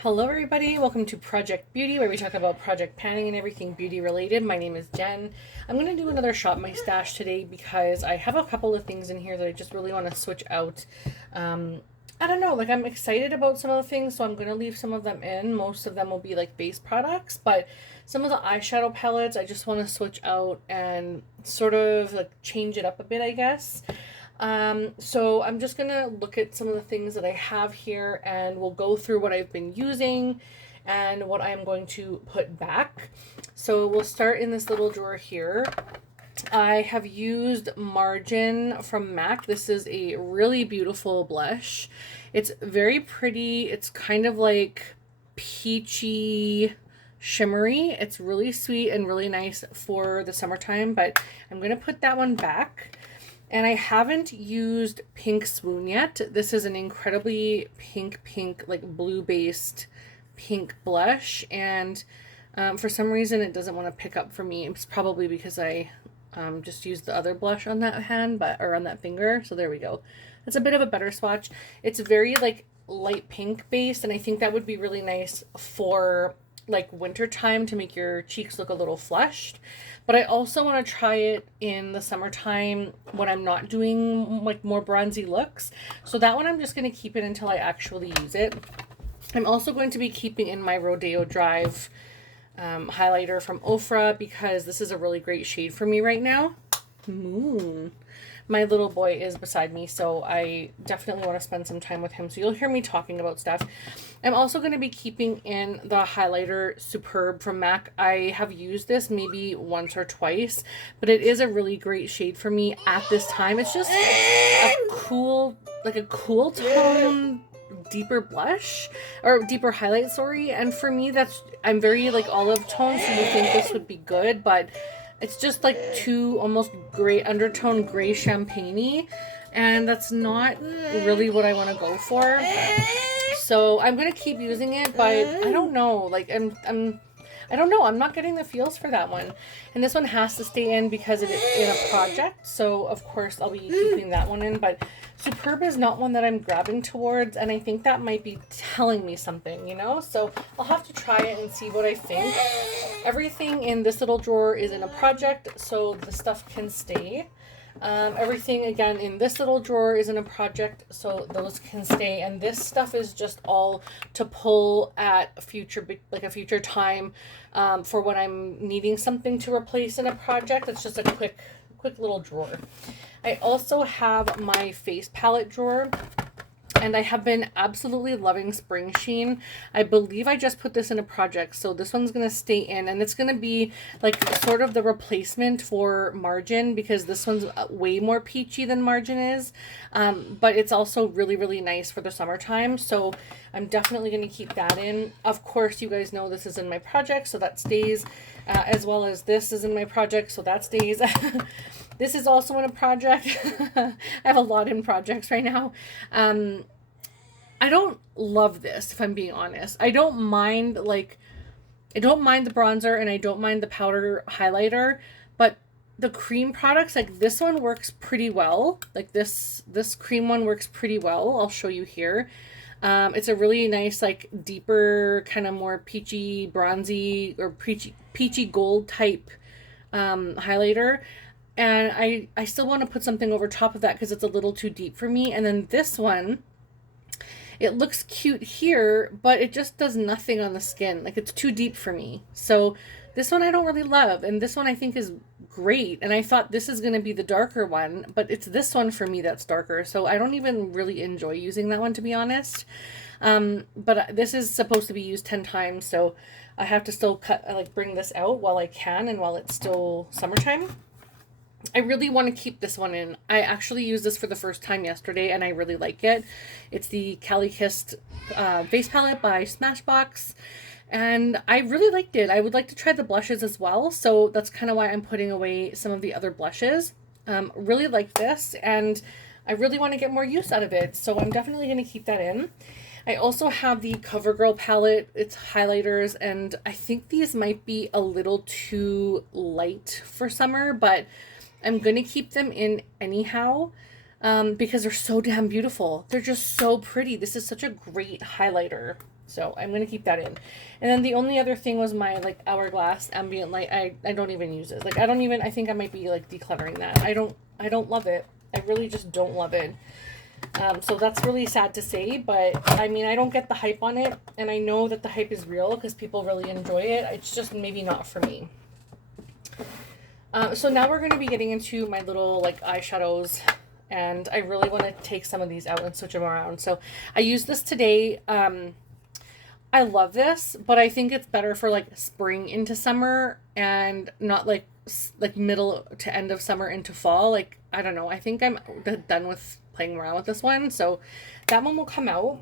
Hello everybody, welcome to Project Beauty, where we talk about project panning and everything beauty related. My name is Jen. I'm going to do another Shop My Stash today because I have a couple of things in here that I just really want to switch out. I don't know, like I'm excited about some of the things, so I'm going to leave some of them in. Most of them will be like base products, but some of the eyeshadow palettes I just want to switch out and sort of like change it up a bit, I guess. So I'm just gonna look at some of the things that I have here and we'll go through what I've been using and what I'm going to put back. So we'll start in this little drawer here. I have used Margin from MAC. This is a really beautiful blush. It's very pretty. It's kind of like peachy shimmery. It's really sweet and really nice for the summertime, but I'm going to put that one back. And I haven't used Pink Swoon yet. This is an incredibly pink, like blue-based pink blush. And for some reason, it doesn't want to pick up for me. It's probably because I just used the other blush on that hand, or on that finger. So there we go. It's a bit of a better swatch. It's very like light pink based, and I think that would be really nice for like winter time to make your cheeks look a little flushed. But I also want to try it in the summertime when I'm not doing like more bronzy looks. So that one I'm just going to keep it until I actually use it. I'm also going to be keeping in my Rodeo Drive highlighter from Ofra because this is a really great shade for me right now. Moon. My little boy is beside me, so I definitely want to spend some time with him. So you'll hear me talking about stuff. I'm also going to be keeping in the highlighter Superb from MAC. I have used this maybe once or twice, but it is a really great shade for me at this time. It's just a cool tone, deeper blush, or deeper highlight, sorry. And for me, I'm very like olive tone, so you think this would be good, but it's just like too almost gray undertone, gray champagne-y, and that's not really what I want to go for. So I'm gonna keep using it, but I don't know. Like I don't know. I'm not getting the feels for that one, and this one has to stay in because it is in a project. So of course I'll be keeping that one in. But Superb is not one that I'm grabbing towards, and I think that might be telling me something, you know? So I'll have to try it and see what I think. Everything in this little drawer is in a project, so the stuff can stay. Everything again in this little drawer is in a project, so those can stay. And this stuff is just all to pull at a future time for when I'm needing something to replace in a project. It's just a quick little drawer. I also have my face palette drawer, and I have been absolutely loving Spring Sheen. I believe I just put this in a project, so this one's going to stay in, and it's going to be like sort of the replacement for Margin because this one's way more peachy than Margin is, but it's also really nice for the summertime, so I'm definitely going to keep that in. Of course, you guys know this is in my project, so that stays, as well as this is in my project, so that stays. This is also in a project. I have a lot in projects right now. I don't love this, if I'm being honest. I don't mind the bronzer and I don't mind the powder highlighter, but the cream products, like this one works pretty well. Like this cream one works pretty well. I'll show you here. It's a really nice, like deeper, kind of more peachy, bronzy, or peachy gold type highlighter. And I still want to put something over top of that because it's a little too deep for me. And then this one, it looks cute here, but it just does nothing on the skin. Like it's too deep for me. So this one I don't really love. And this one I think is great. And I thought this is going to be the darker one, but it's this one for me that's darker. So I don't even really enjoy using that one, to be honest. But this is supposed to be used 10 times. So I have to still bring this out while I can and while it's still summertime. I really want to keep this one in. I actually used this for the first time yesterday, and I really like it. It's the Cali Kissed face palette by Smashbox, and I really liked it. I would like to try the blushes as well, so that's kind of why I'm putting away some of the other blushes. Really like this, and I really want to get more use out of it, so I'm definitely going to keep that in. I also have the Covergirl palette. It's highlighters, and I think these might be a little too light for summer, but I'm going to keep them in anyhow because they're so damn beautiful. They're just so pretty. This is such a great highlighter. So I'm going to keep that in. And then the only other thing was my like Hourglass ambient light. I don't even use it. Like I think I might be like decluttering that. I don't love it. I really just don't love it. So that's really sad to say, but I mean, I don't get the hype on it, and I know that the hype is real because people really enjoy it. It's just maybe not for me. So now we're going to be getting into my little like eyeshadows, and I really want to take some of these out and switch them around. So I used this today. I love this, but I think it's better for like spring into summer and not like middle to end of summer into fall. Like, I don't know. I think I'm done with playing around with this one. So that one will come out.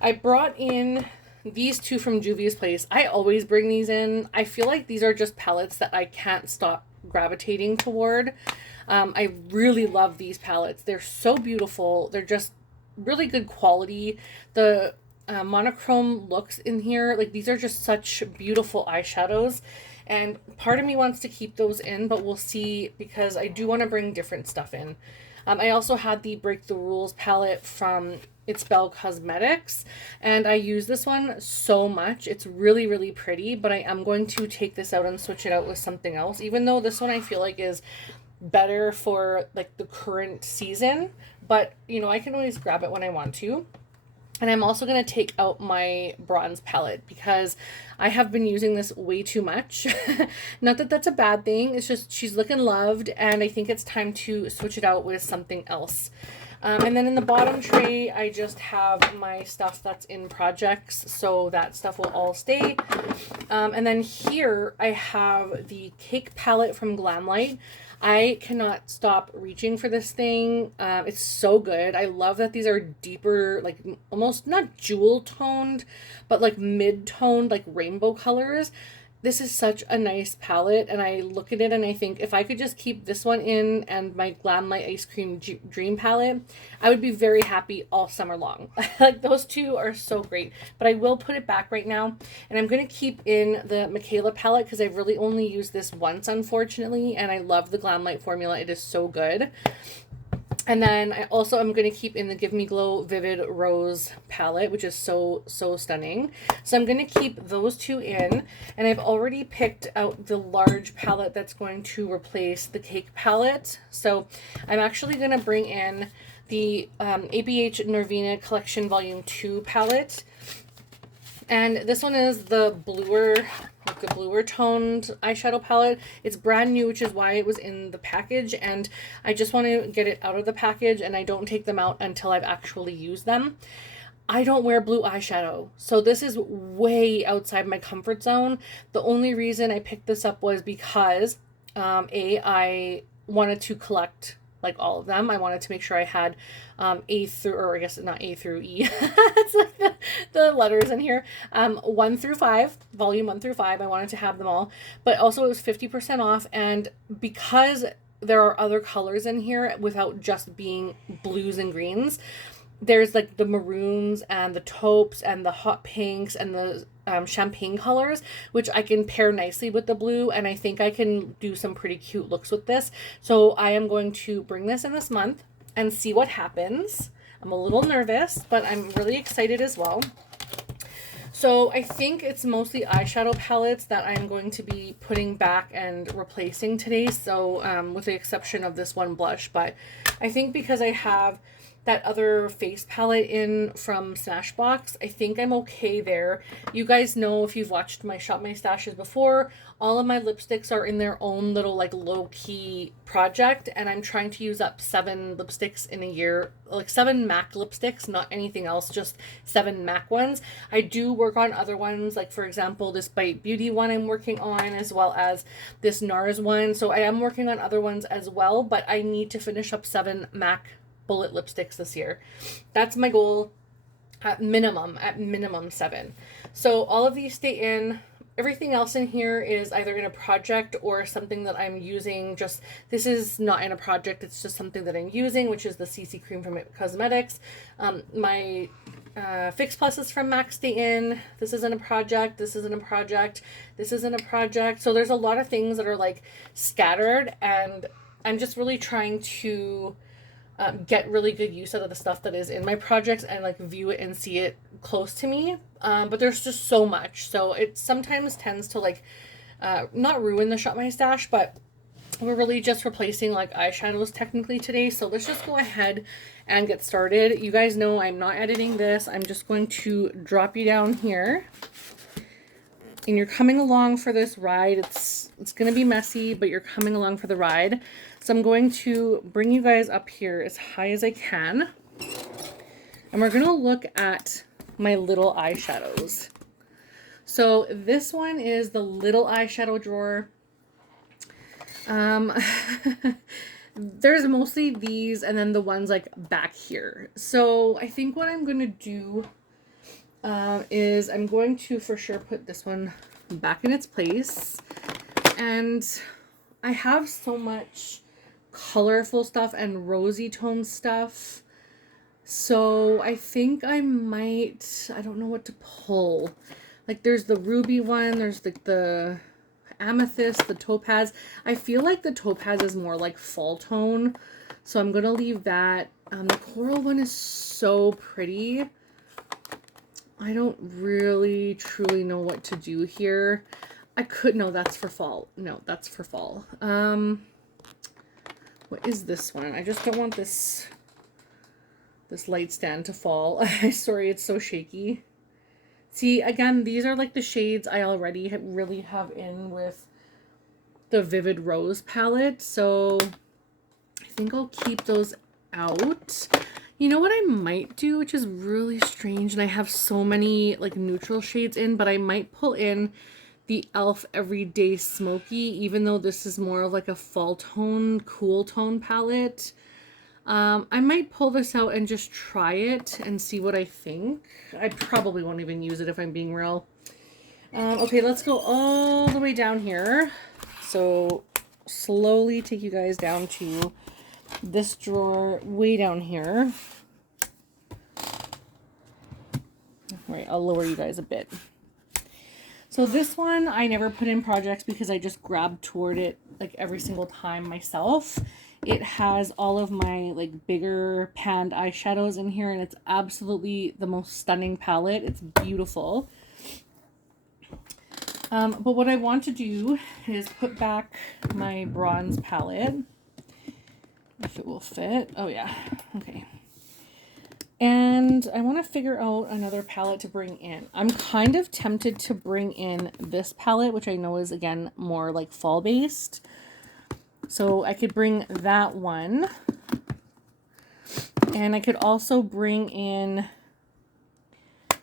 I brought in these two from Juvia's Place. I always bring these in. I feel like these are just palettes that I can't stop gravitating toward. I really love these palettes. They're so beautiful. They're just really good quality. The monochrome looks in here, like these are just such beautiful eyeshadows, and part of me wants to keep those in, but we'll see, because I do want to bring different stuff in. I also had the Break the Rules palette from It's Belle Cosmetics, and I use this one so much. It's really, really pretty, but I am going to take this out and switch it out with something else, even though this one I feel like is better for like the current season, but you know, I can always grab it when I want to. And I'm also going to take out my bronze palette because I have been using this way too much. Not that that's a bad thing. It's just she's looking loved, and I think it's time to switch it out with something else. And then in the bottom tray, I just have my stuff that's in projects, so that stuff will all stay. And then here I have the Cake palette from Glamlight. I cannot stop reaching for this thing. It's so good. I love that these are deeper, like almost not jewel toned, but like mid-toned, like rainbow colors. This is such a nice palette, and I look at it and I think if I could just keep this one in and my Glamlight Ice Cream Dream palette, I would be very happy all summer long. Like those two are so great, but I will put it back right now, and I'm going to keep in the Michaela palette because I've really only used this once, unfortunately, and I love the Glamlight formula. It is so good. And then I also am going to keep in the Give Me Glow Vivid Rose palette, which is so stunning. So I'm going to keep those two in. And I've already picked out the large palette that's going to replace the Cake palette. So I'm actually going to bring in the ABH Norvina Collection Volume 2 palette. And this one is the bluer toned eyeshadow palette. It's brand new, which is why it was in the package, and I just want to get it out of the package, and I don't take them out until I've actually used them. I don't wear blue eyeshadow, so this is way outside my comfort zone. The only reason I picked this up was because I wanted to collect like all of them. I wanted to make sure I had A through, or I guess not A through E. It's like the letters in here. 1 through 5, volume 1 through 5. I wanted to have them all, but also it was 50% off. And because there are other colors in here without just being blues and greens, there's like the maroons and the taupes and the hot pinks and the champagne colors, which I can pair nicely with the blue, and I think I can do some pretty cute looks with this. So I am going to bring this in this month and see what happens. I'm a little nervous, but I'm really excited as well. So I think it's mostly eyeshadow palettes that I'm going to be putting back and replacing today, so with the exception of this one blush. But I think because I have that other face palette in from Smashbox, I think I'm okay there. You guys know, if you've watched my Shop My Stashes before, all of my lipsticks are in their own little like low-key project, and I'm trying to use up 7 lipsticks in a year, like 7 MAC lipsticks, not anything else, just 7 MAC ones. I do work on other ones, like for example this Bite Beauty one I'm working on, as well as this NARS one, so I am working on other ones as well, but I need to finish up 7 MAC bullet lipsticks this year. That's my goal, at minimum 7. So all of these stay in. Everything else in here is either in a project or something that I'm using. Just, this is not in a project, it's just something that I'm using, which is the CC cream from It Cosmetics. My Fix Pluses from MAC stay in. This isn't a project, this isn't a project, this isn't a project. So there's a lot of things that are like scattered, and I'm just really trying to get really good use out of the stuff that is in my projects and like view it and see it close to me. But there's just so much. So it sometimes tends to like not ruin the Shop My Stash, but we're really just replacing like eyeshadows technically today. So let's just go ahead and get started. You guys know I'm not editing this. I'm just going to drop you down here. And you're coming along for this ride. It's going to be messy, but you're coming along for the ride. So I'm going to bring you guys up here as high as I can. And we're going to look at my little eyeshadows. So this one is the little eyeshadow drawer. There's mostly these and then the ones like back here. So I think what I'm going to do is I'm going to for sure put this one back in its place. And I have so much colorful stuff and rosy tone stuff. So I think I might, I don't know what to pull. Like there's the ruby one, there's the amethyst, the topaz. I feel like the topaz is more like fall tone. So I'm going to leave that. The coral one is so pretty. I don't really truly know what to do here. No, that's for fall. No, that's for fall. What is this one? I just don't want this light stand to fall. Sorry, it's so shaky. See, again, these are like the shades I already really have in with the Vivid Rose palette. So I think I'll keep those out. You know what I might do, which is really strange, and I have so many like neutral shades in, but I might pull in the e.l.f. Everyday Smoky, even though this is more of like a fall tone, cool tone palette. I might pull this out and just try it and see what I think. I probably won't even use it if I'm being real. Okay, let's go all the way down here. So slowly take you guys down to this drawer way down here. All right, I'll lower you guys a bit. So this one I never put in projects because I just grabbed toward it like every single time myself. It has all of my like bigger panned eyeshadows in here, and it's absolutely the most stunning palette. It's beautiful. But what I want to do is put back my bronze palette. If it will fit. Oh yeah. Okay. And I want to figure out another palette to bring in. I'm kind of tempted to bring in this palette, which I know is again more like fall based. So I could bring that one. And I could also bring in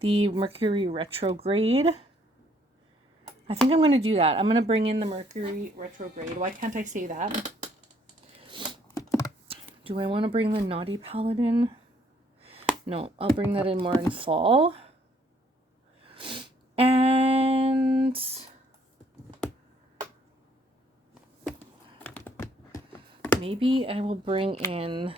the Mercury Retrograde. I think I'm going to do that. I'm going to bring in the Mercury Retrograde. Why can't I say that? Do I want to bring the Naughty palette in? No, I'll bring that in more in fall. And maybe I will bring in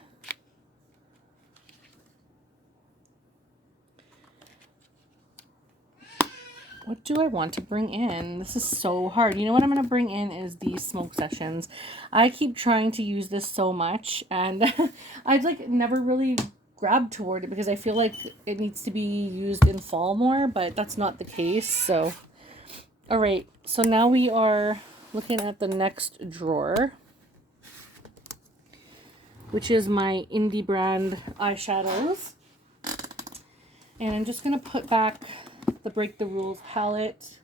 what do I want to bring in? This is so hard. You know what I'm going to bring in is these smoke sessions. I keep trying to use this so much, and I'd like never really grabbed toward it because I feel like it needs to be used in fall more, but that's not the case. So, all right. So now we are looking at the next drawer, which is my indie brand eyeshadows. And I'm just going to put back the Break the Rules palette.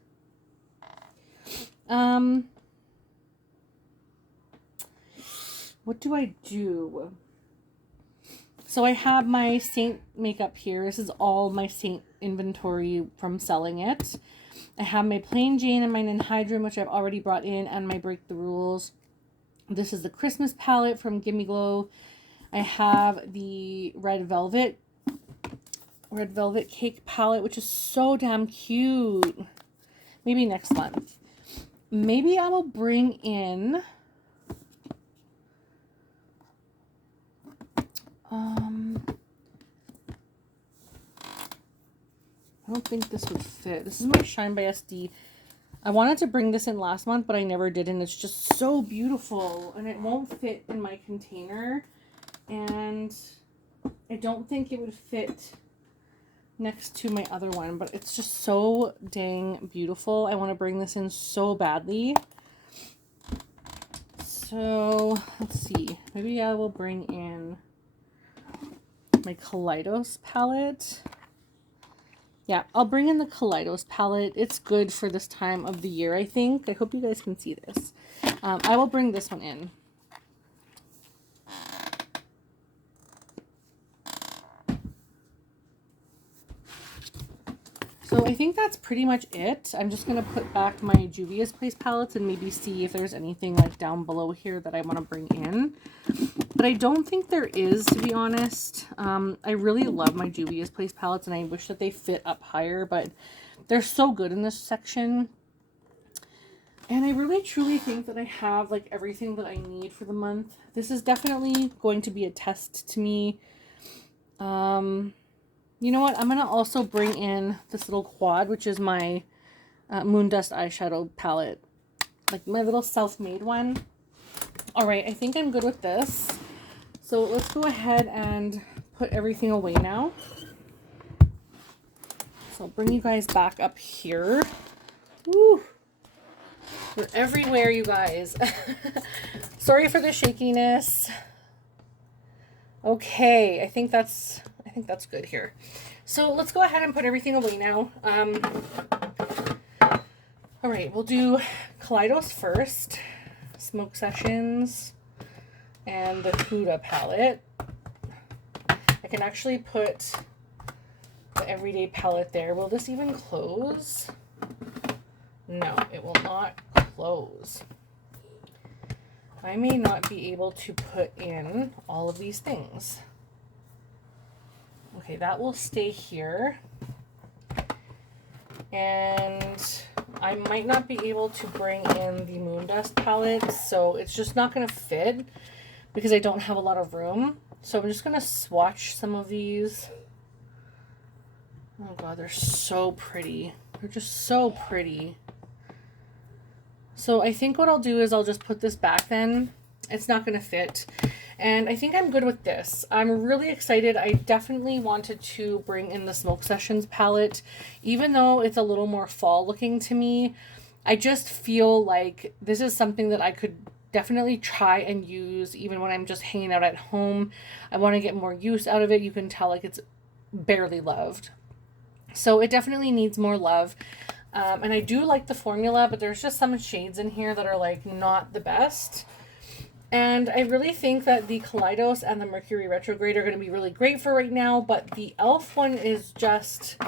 What do I do? So I have my Saint makeup here. This is all my Saint inventory from selling it. I have my Plain Jane and my Ninhydrin, which I've already brought in, and my Break the Rules. This is the Christmas palette from Gimme Glow. I have the Red Velvet Cake palette, which is so damn cute. Maybe next month. Maybe I will bring in I don't think this would fit. This is my Shine by SD. I wanted to bring this in last month, but I never did, and it's just so beautiful, and it won't fit in my container. And I don't think it would fit next to my other one, but it's just so dang beautiful. I want to bring this in so badly. So let's see, maybe I will bring in my Kaleidos palette. Yeah, I'll bring in the Kaleidos palette. It's good for this time of the year, I think. I hope you guys can see this. I will bring this one in. So I think that's pretty much it. I'm just going to put back my Juvia's Place palettes and maybe see if there's anything like down below here that I want to bring in. But I don't think there is, to be honest. I really love my Juvia's Place palettes and I wish that they fit up higher, but they're so good in this section. And I really truly think that I have like everything that I need for the month. This is definitely going to be a test to me. You know what? I'm going to also bring in this little quad, which is my Moondust eyeshadow palette. Like my little self-made one. All right, I think I'm good with this. So let's go ahead and put everything away now. So I'll bring you guys back up here. Woo! We're everywhere, you guys. Sorry for the shakiness. Okay, I think that's good here. So let's go ahead and put everything away now. All right, we'll do Kaleidos first, Smoke Sessions, and the Huda palette. I can actually put the Everyday palette there. Will this even close? No, it will not close. I may not be able to put in all of these things. Okay, that will stay here. And I might not be able to bring in the Moondust palette, so it's just not going to fit because I don't have a lot of room. So I'm just going to swatch some of these. Oh god, they're so pretty. They're just so pretty. So I think what I'll do is I'll just put this back then. It's not going to fit. And I think I'm good with this. I'm really excited. I definitely wanted to bring in the Smoke Sessions palette. Even though it's a little more fall looking to me, I just feel like this is something that I could definitely try and use even when I'm just hanging out at home. I want to get more use out of it. You can tell like it's barely loved. So it definitely needs more love. And I do like the formula, but there's just some shades in here that are like not the best. And I really think that the Kaleidos and the Mercury Retrograde are going to be really great for right now, but the e.l.f. one is just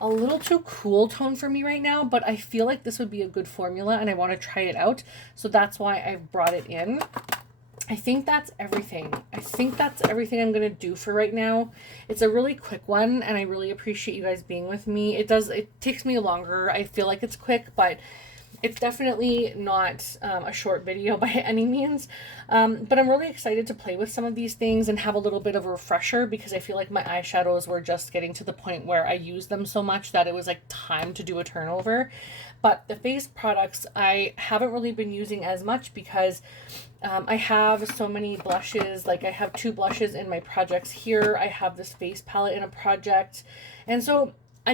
a little too cool tone for me right now, but I feel like this would be a good formula and I want to try it out. So that's why I've brought it in. I think that's everything. I think that's everything I'm going to do for right now. It's a really quick one and I really appreciate you guys being with me. It takes me longer. I feel like it's quick, but it's definitely not a short video by any means, but I'm really excited to play with some of these things and have a little bit of a refresher because I feel like my eyeshadows were just getting to the point where I used them so much that it was like time to do a turnover. But the face products I haven't really been using as much because I have so many blushes. Like I have 2 blushes in my projects here. I have this face palette in a project. And so I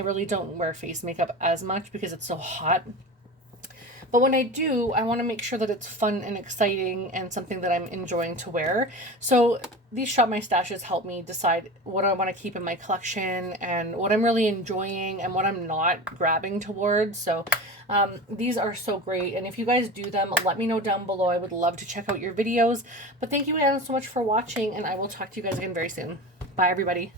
really don't wear face makeup as much because it's so hot. But when I do, I want to make sure that it's fun and exciting and something that I'm enjoying to wear. So these Shop My Stashes help me decide what I want to keep in my collection and what I'm really enjoying and what I'm not grabbing towards. So these are so great. And if you guys do them, let me know down below. I would love to check out your videos. But thank you guys so much for watching and I will talk to you guys again very soon. Bye everybody.